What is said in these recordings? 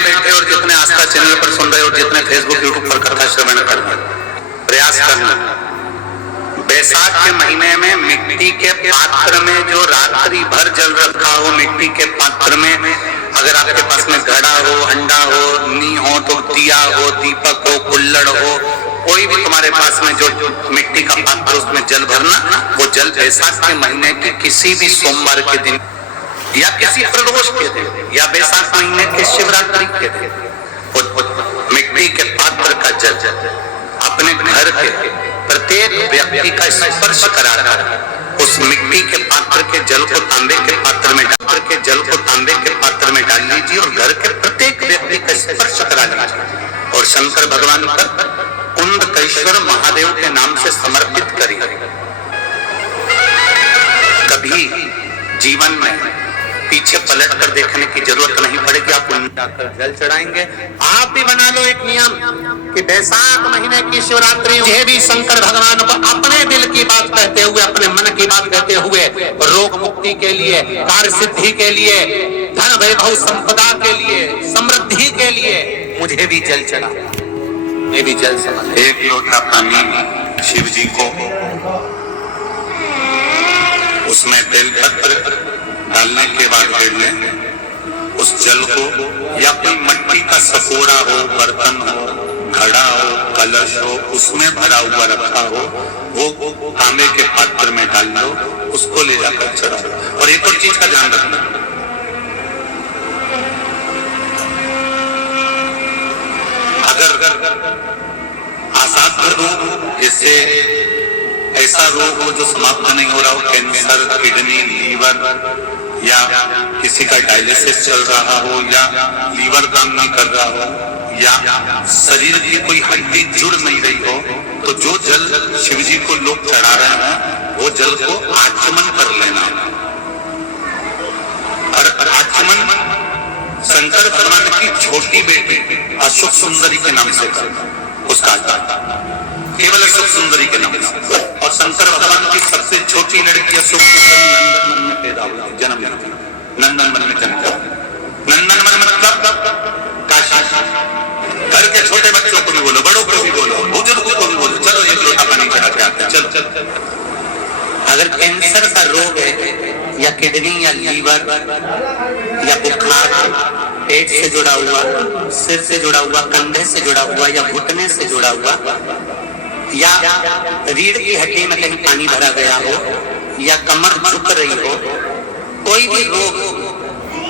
यहाँ बैठे और जितने आस्था चैनल पर सुन रहे और जितने फेसबुक यूट्यूब पर कथा श्रवण कर रहे, प्रयास करना बैसाख के महीने में मिट्टी के पात्र में जो रात्रि भर जल रखा हो, मिट्टी के पात्र में अगर आपके पास में घड़ा हो, हंडा हो, नी हो तो दिया हो, दीपक हो, कुल्लड़ हो, कोई भी तुम्हारे पास में जो मिट्टी का पात्र उसमें जल भरना, वो जल बैसाख के महीने की किसी भी सोमवार के दिन या किसी प्रदोष के दिन या बैसाख महीने के शिवरात्रि के दिन मिट्टी के पात्र का जल अपने घर के प्रत्येक व्यक्ति का स्पर्श कराकर उस मिट्टी के पात्र के जल को तांबे के पात्र में डाल लीजिए और घर के प्रत्येक व्यक्ति का स्पर्श करा लीजिए और शंकर भगवान पर कुंडकेश्वर महादेव के नाम से समर्पित करिए। कभी जीवन में पीछे पलट कर देखने की जरूरत नहीं पड़ेगी, आप जाकर जल चढ़ाएंगे। आप भी बना लो एक नियम कि बैसाख महीने की शिवरात्रि ये भी शंकर भगवान को अपने दिल की बात कहते हुए, अपने मन की बात कहते हुए, रोग मुक्ति के लिए, कार्य सिद्धि के लिए, धन वैभव संपदा के लिए, समृद्धि के लिए मुझे भी जल चढ़ा, मैं भी जल समझ। एक लोटा पानी शिव जी को, उसमें बेलपत्र डालने के बाद उस जल को या कोई मिट्टी का सफोड़ा हो, बर्तन हो, घड़ा हो, कलश हो, उसमें भरा हुआ रखा हो, वो तांबे के पात्र में डाल लो, उसको ले जाकर चढ़ाओ। और एक और चीज का ध्यान रखना, अगर आसाध्य रोग, जैसे ऐसा रोग हो जो समाप्त नहीं हो रहा हो, कैंसर, किडनी, लीवर या किसी का डायलिसिस चल रहा हो या लीवर काम नहीं कर रहा हो या शरीर की कोई हड्डी जुड़ नहीं रही हो, तो जो जल शिव जी को लोग चढ़ा रहे हैं वो जल को आचमन कर लेना। और आचमन शंकर भगवान की छोटी बेटी अशोक सुंदरी के नाम से उसका केवल अशोक सुंदरी के नाम से, और शंकर भगवान की सबसे छोटी लड़की अशोक सुंदरी नंदन पैदा हुई, जन्म नंदन वन में जन्म। नंदन वन मतलब काशी। घर के छोटे बच्चों को भी बोलो, बड़ों को भी बोलो, बुजुर्गों को भी बोलो, चलो एक लोटा पानी चढ़ा के आते हैं, चल। अगर कैंसर का रोग है या किडनी या लीवर या बुखार, पेट से जुड़ा हुआ, सिर से जुड़ा हुआ, कंधे से जुड़ा हुआ या घुटने से जुड़ा हुआ, या रीढ़ की हड्डी में कहीं पानी भरा गया हो या कमर झुक रही हो, कोई भी रोग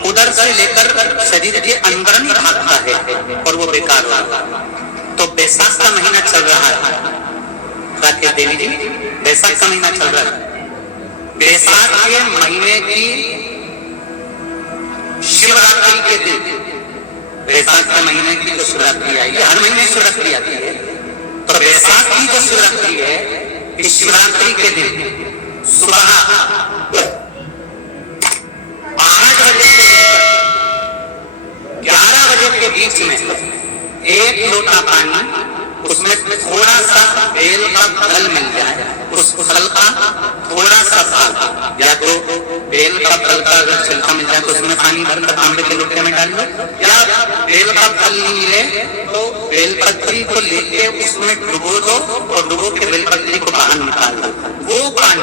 उधर से लेकर शरीर के अंदर नहीं भागता है और वो बेकार होगा। तो बैसाख का महीना चल रहा है, राकेश देवी जी, बैसाख का महीना चल रहा है। बैसाख के महीने की शिवरात्रि के दिन, बैसाख के महीने की जो शिवरात्रि आई है, हर महीने शिवरात्रि आती है, तो बैसाख की जो शिवरात्रि है, इस शिवरात्रि के दिन सुबह 8 बजे से लेकर 11 बजे के बीच में एक लोटा पानी, उसमें थोड़ा सा बेल का फल मिल जाए, उस फल का थोड़ा सा भाग, या तो बेल का फल का अगर छिलका मिल जाए तो उसमें पानी भरकर तांबे के लोटे में डाल लो, या बेल का फल नहीं मिले तो बेलपत्री को लेके उसमें डुबो दो और डुबो के बेलपत्री को बाहर निकाल दो। वो पानी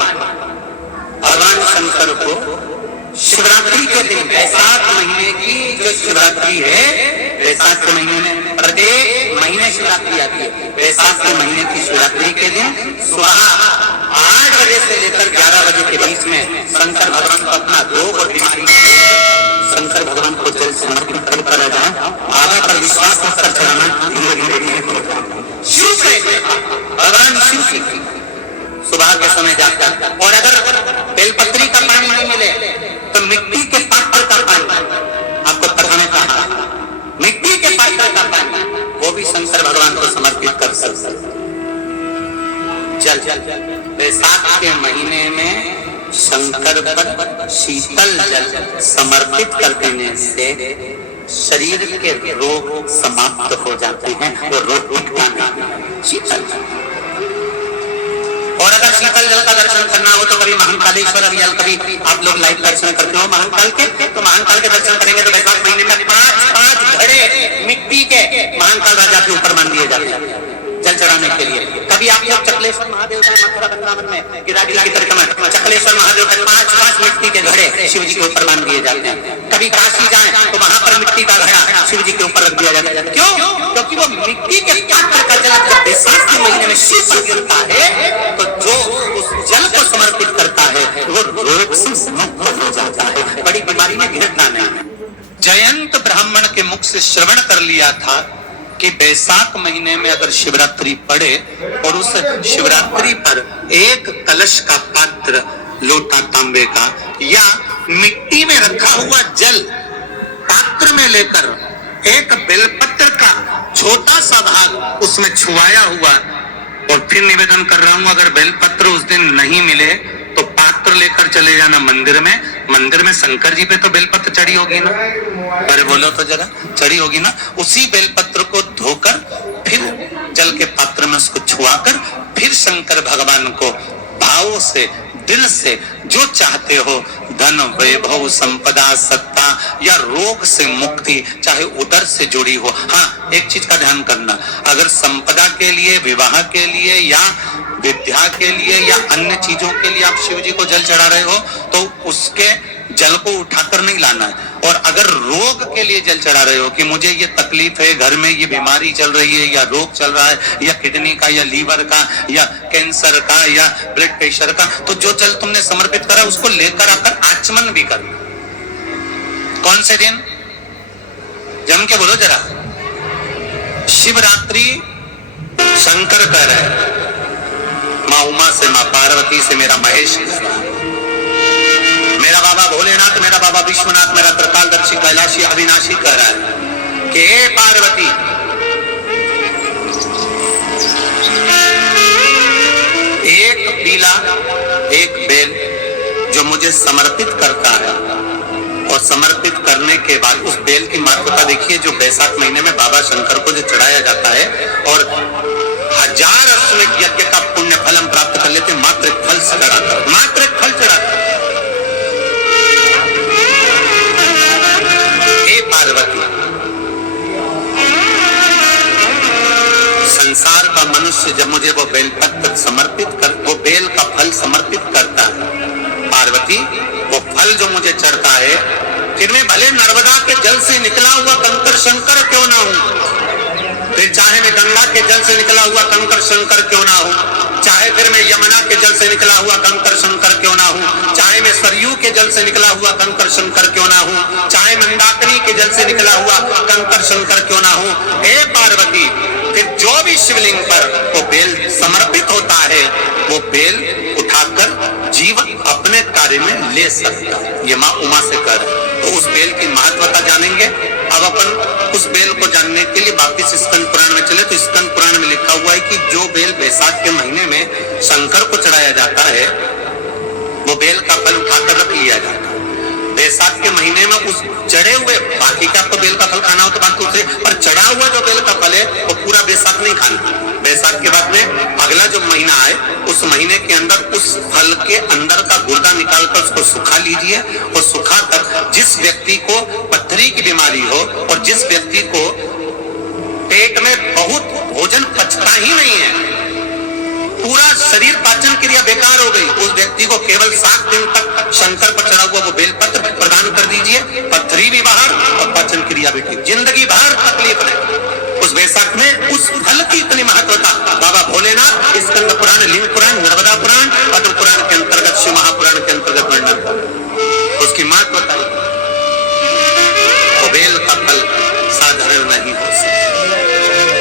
भगवान शंकर को शिवरात्रि के दिन, बैसाख महीने की जो शिवरात्रि है, बैसाख के महीने में प्रत्येक महीने शिवरात्रि आती है, बैसाख के महीने की शिवरात्रि के दिन सुबह 8 बजे से लेकर 11 बजे के बीच में शंकर भगवान को अपना रोग और बीमारी शंकर भगवान को जल समर्पित कर जाए। बाबा पर विश्वास रखकर चलाना, शिव से भगवान शिव की सुबह के समय जाकर। और अगर बेलपत्री का पानी नहीं मिले तो मिट्टी के पात्र का पानी, आपको पढ़ाने कहा, मिट्टी के पात्र का पानी वो भी शंकर भगवान को समर्पित कर सकते। जल बैसाख के महीने में शंकर पर शीतल जल समर्पित कर देने से शरीर के रोग समाप्त हो जाते हैं, वो रोग उठता नहीं। शीतल, और अगर शीतल जल का दर्शन करना हो तो कभी महाकालेश्वर अभियान, कभी आप लोग लाइव दर्शन करते हो महाकाल के, तो महाकाल के दर्शन करेंगे तो बैसाख महीने में 5 घड़े कभी आप लोग चकलेश्वर महादेव जाए मथुरा वृंदावन में गिरिराज की परिक्रमा, चकलेश्वर महादेव के 5-5 मिट्टी के घड़े शिव जी के ऊपर बांध दिए जाते हैं। कभी काशी जाए तो वहां पर मिट्टी का घड़ा शिव जी के ऊपर रख दिया जाता है। क्यों? क्योंकि वो मिट्टी के पात्र का जल जब बैसाख के महीने में शिव पर गिरता है तो जो उस जल को समर्पित करता है वो रोग से मुक्त हो जाता है, बड़ी बीमारी में घिरना नहीं। जयंत ब्राह्मण के मुख से श्रवण कर लिया था कि बैसाख महीने में अगर शिवरात्रि पड़े और उस शिवरात्रि पर एक कलश का पात्र, लोटा तांबे का या मिट्टी में रखा हुआ जल पात्र में लेकर एक बेलपत्र का छोटा सा भाग उसमें छुआया हुआ, और फिर निवेदन कर रहा हूं अगर बेलपत्र उस दिन नहीं मिले तो पात्र लेकर चले जाना मंदिर में शंकर जी पे तो बेलपत्र चढ़ी होगी ना, अरे बोलो तो जरा, चढ़ी होगी ना। उसी बेलपत्र को धोकर फिर जल के पात्र में उसको छुआकर फिर शंकर भगवान को भावों से, दिल से जो चाहते हो, धन, वैभव, संपदा, सत्ता या रोग से मुक्ति, चाहे उदर से जुड़ी हो। हाँ, एक चीज का ध्यान करना, अगर संपदा के लिए, विवाह के लिए या विद्या के लिए या अन्य चीजों के लिए आप शिव जी को जल चढ़ा रहे हो तो उसके जल को उठाकर नहीं लाना है। और अगर रोग के लिए जल चढ़ा रहे हो कि मुझे ये तकलीफ है, घर में ये बीमारी चल रही है या रोग चल रहा है या किडनी का या लीवर का या कैंसर का या ब्लड प्रेशर का, तो जो जल तुमने समर्पित करा उसको लेकर आकर आचमन भी करना। कौन से दिन? जम के बोलो जरा। शिवरात्रि शंकर कह रहे हैं, माँ उमा से, माँ पार्वती से मेरा महेश, मेरा बाबा भोलेनाथ, मेरा बाबा विश्वनाथ, मेरा त्रिकालदर्शी कैलाशी अविनाशी कह रहा है कि हे पार्वती, एक पीला, एक बेल जो मुझे समर्पित करता है, और समर्पित करने के बाद उस बेल की महत्वता देखिए, जो बैसाख महीने में बाबा शंकर को जो चढ़ाया जाता है और 1000 अश्वमेध यज्ञ का पुण्य फल हम प्राप्त कर लेते, मात्र एक फल चढ़ाकर, मात्र एक फल चढ़ाकर। हे पार्वती, संसार का मनुष्य जब मुझे वो बेलपत्र समर्पित कर, वो बेल का फल समर्पित करता है, पार्वती वो फल जो मुझे चढ़ता है, फिर मैं भले नर्मदा के जल से निकला हुआ कंकर शंकर क्यों ना हूं, फिर चाहे मैं गंगा के जल से निकला हुआ कंकर शंकर क्यों ना हूं, चाहे फिर मैं यमुना के जल से निकला हुआ कंकर शंकर क्यों ना हूं, चाहे मैं सरयू के जल से निकला हुआ कंकर शंकर क्यों ना हूं, चाहे मंदाकिनी के जल से निकला हुआ कंकर शंकर क्यों ना हूं, हे पार्वती, फिर जो भी शिवलिंग पर वो बेल समर्पित होता है, वो बेल उठाकर जीवन अपने कार्य में ले सकता है। ये माँ उमा से कर, तो उस बेल की महत्वता जानेंगे। अब अपन उस बेल को जानने के लिए वापिस स्कंद पुराण में चले, तो स्कंद पुराण में लिखा हुआ है कि जो बेल बैसाख के महीने में शंकर को चढ़ाया जाता है, वो बेल का फल उठाकर रख लिया जाता है। बैसाख के महीने में उस चढ़े हुए, बाकी का आपको बेल का फल खाना हो तो बात दूसरी, पर चढ़ा हुआ जो बेल का फल है वो पूरा बैसाख नहीं खाना। बैसाख के बाद में अगला जो महीना आए, उस महीने के अंदर उस फल के अंदर का गुर्दा निकालकर उसको सुखा लीजिए, और सुखाकर जिस व्यक्ति को पथरी की बीमारी हो और जिस व्यक्ति को पेट में बहुत भोजन पचता ही नहीं है, पूरा शरीर पाचन क्रिया बेकार हो गई, उस व्यक्ति को केवल 7 दिन तक शंकर पर चढ़ा हुआ वो बेलपत्र प्रदान कर दीजिए, पथरी भी बाहर और पाचन क्रिया भी ठीक, जिंदगी भर तकलीफ नहीं। उस बैसाख में उस फल की इतनी महत्वता बाबा भोलेनाथ स्कंद पुराण, लिंग पुराण, नर्मदा पुराण, पद्म पुराण के अंतर्गत, शिव महापुराण के अंतर्गत वर्णन कर, उसकी महत्वता तो बेल का फल साधारण नहीं हो सकता।